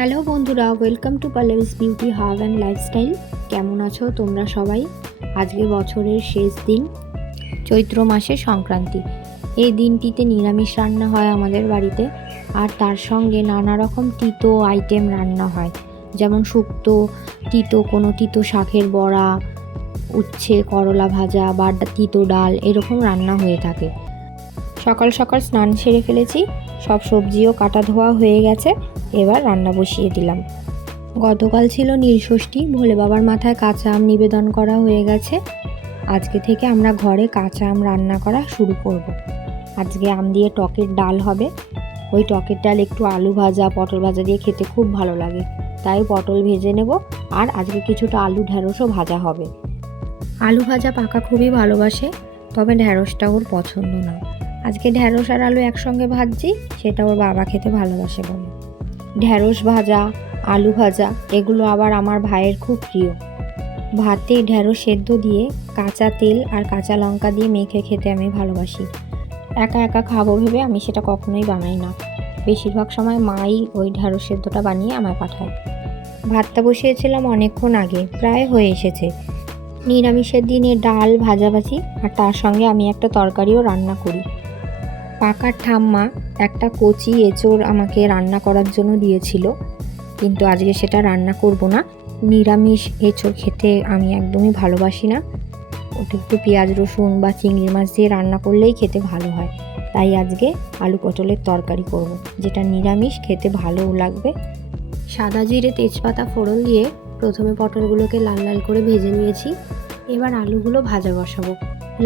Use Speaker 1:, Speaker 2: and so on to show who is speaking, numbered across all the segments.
Speaker 1: Hello বন্ধুরা, welcome to Palevis beauty hub and lifestyle. কেমন আছো তোমরা সবাই? আজকে বছরের শেষ দিন, চৈত্র মাসের সংক্রান্তি। এই দিনটিতে নিরামিষ রান্না হয় আমাদের বাড়িতে, আর তার সঙ্গে নানা রকম তিতো আইটেম রান্না হয়। যেমন শুক্তো, তিতো, কোনো তিতো শাকের বড়া, উচ্ছে, করলা ভাজা বা তিতো ডাল, এরকম রান্না হয়ে থাকে। সকাল সকাল স্নান সেরে ফেলেছি। সব সবজিও কাটা ধোয়া হয়ে গেছে। এবার রান্না বসিয়ে দিলাম। গতকাল ছিল নীলষষ্ঠী ভোলে বাবার মাথায় কাঁচা আম নিবেদন করা হয়ে গেছে। আজকে থেকে আমরা ঘরে কাঁচা আম রান্না করা শুরু করব। আজকে আম দিয়ে টকের ডাল হবে। ওই টকের ডাল একটু আলু ভাজা, পটল ভাজা দিয়ে খেতে খুব ভালো লাগে। তাই পটল ভেজে নেব। আর আজকে কিছুটা আলু ঢ্যাঁড়সও ভাজা হবে। আলু ভাজা পাকা খুবই ভালোবাসে, তবে ঢ্যাঁড়সটা ওর পছন্দ না। আজকে ঢ্যাঁড়স আর আলু একসঙ্গে ভাজছি, সেটা ওর বাবা খেতে ভালোবাসে বলে। ঢ্যাঁড়স ভাজা, আলু ভাজা, এগুলো আবার আমার ভাইয়ের খুব প্রিয়। ভাতে ঢ্যাঁড়স সেদ্ধ দিয়ে কাঁচা তেল আর কাঁচা লঙ্কা দিয়ে মেখে খেতে আমি ভালোবাসি। একা একা খাব ভেবে আমি সেটা কখনোই বানাই না। বেশিরভাগ সময় মাই ওই ঢ্যাঁড়স সেদ্ধটা বানিয়ে আমায় পাঠায়। ভাতটা বসিয়েছিলাম অনেকক্ষণ আগে, প্রায় হয়ে এসেছে। নিরামিষের দিনে ডাল ভাজাভাজি আর তার সঙ্গে আমি একটা তরকারিও রান্না করি। পাকার ঠাম্মা একটা কচি এঁচোড় আমাকে রান্না করার জন্য দিয়েছিল, কিন্তু আজকে সেটা রান্না করব না। নিরামিষ এঁচোড় খেতে আমি একদমই ভালোবাসি না। ওটা একটু পেঁয়াজ, রসুন বা চিংড়ি মাছ দিয়ে রান্না করলেই খেতে ভালো হয়। তাই আজকে আলু পটলের তরকারি করব, যেটা নিরামিষ খেতে ভালোও লাগবে। সাদা জিরে তেজপাতা ফোড়ন দিয়ে প্রথমে পটলগুলোকে লাল লাল করে ভেজে নিয়েছি। এবার আলুগুলো ভাজা বসাবো।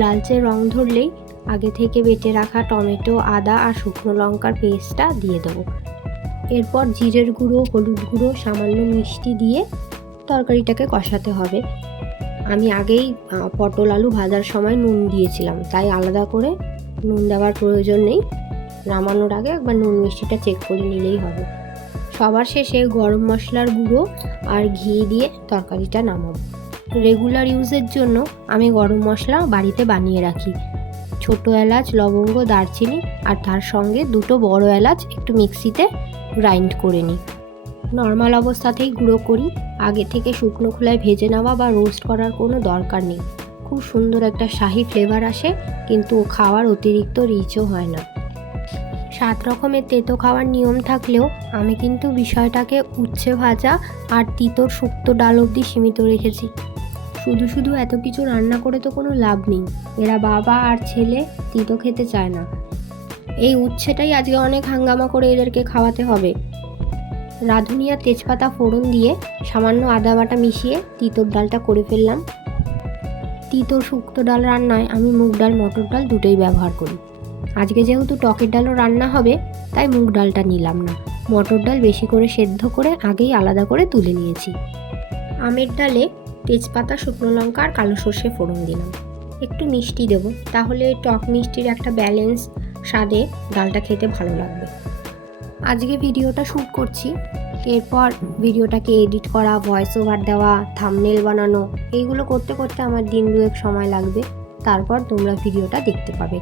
Speaker 1: লালচে রং ধরলেই আগে থেকে বেটে রাখা টমেটো, আদা আর শুকনো লঙ্কার পেস্টটা দিয়ে দেবো। এরপর জিরের গুঁড়ো, হলুদ গুঁড়ো, সামান্য মিষ্টি দিয়ে তরকারিটাকে কষাতে হবে। আমি আগেই পটল আলু ভাজার সময় নুন দিয়েছিলাম, তাই আলাদা করে নুন দেওয়ার প্রয়োজন নেই। নামানোর আগে একবার নুন মিষ্টিটা চেক করে নিলেই হবে। সবার শেষে গরম মশলার গুঁড়ো আর ঘি দিয়ে তরকারিটা নামাবো। রেগুলার ইউজের জন্য আমি গরম মশলা বাড়িতে বানিয়ে রাখি। ছোট এলাচ, লবঙ্গ, দারচিনি আর তার সঙ্গে দুটো বড় এলাচ একটু মিক্সিতে গ্রাইন্ড করে নিই। নর্মাল অবস্থাতেই গুঁড়ো করি। আগে থেকে শুকনো খোলায় ভেজে নেওয়া বা রোস্ট করার কোনো দরকার নেই। খুব সুন্দর একটা শাহি ফ্লেভার আসে, কিন্তু খাওয়ার অতিরিক্ত রিচও হয় না। সাত রকমের তেতো খাওয়ার নিয়ম থাকলেও আমি কিন্তু বিষয়টাকে উচ্ছে ভাজা আর তিতোর শুক্তো ডাল অবধি সীমিত রেখেছি। শুধু শুধু এত কিছু রান্না করে তো কোনো লাভ নেই। এরা বাবা আর ছেলে, তিতো খেতে চায় না। এই উচ্ছেটাই আজকে অনেক হাঙ্গামা করে এদেরকে খাওয়াতে হবে। রাঁধুনি আর তেজপাতা ফোড়ন দিয়ে সামান্য আদা বাটা মিশিয়ে তিতোর ডালটা করে ফেললাম। তিতো শুক্তো ডাল রান্নায় আমি মুগ ডাল, মটর ডাল দুটোই ব্যবহার করি। আজকে যেহেতু টকের ডালও রান্না হবে, তাই মুগ ডালটা নিলাম না। মটর ডাল বেশি করে সেদ্ধ করে আগেই আলাদা করে তুলে নিয়েছি। আমের ডালে তেজপাতা, শুকনো লঙ্কা আর কালো সর্ষে ফোড়ন দিলাম। একটু মিষ্টি দেবো, তাহলে টক মিষ্টির একটা ব্যালেন্স স্বাদে ডালটা খেতে ভালো লাগবে। আজকে ভিডিওটা শ্যুট করছি। এরপর ভিডিওটাকে এডিট করা ভয়েস ওভার দেওয়া থামনেল বানানো, এইগুলো করতে করতে আমার দিন দুয়েক সময় লাগবে। তারপর তোমরা ভিডিওটা দেখতে পাবে।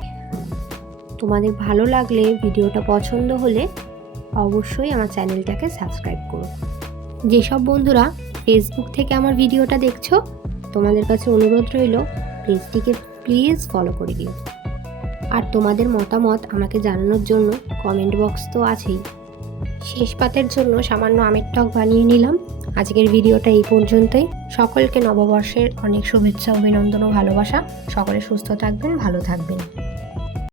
Speaker 1: তোমাদের ভালো লাগলে, ভিডিওটা পছন্দ হলে অবশ্যই আমার চ্যানেলটাকে সাবস্ক্রাইব করো। যেসব বন্ধুরা ফেসবুক থেকে আমার ভিডিওটা দেখছ? তোমাদের কাছে অনুরোধ রইল, পেজটিকে প্লিজ ফলো করে দিও। আর তোমাদের মতামত আমাকে জানানোর জন্য কমেন্ট বক্স তো আছেই। শেষ পাতের জন্য সামান্য আমের টক বানিয়ে নিলাম। আজকের ভিডিওটা এই পর্যন্তই। সকলকে নববর্ষের অনেক শুভেচ্ছা, অভিনন্দন ও ভালোবাসা। সকলে সুস্থ থাকবেন, ভালো থাকবেন।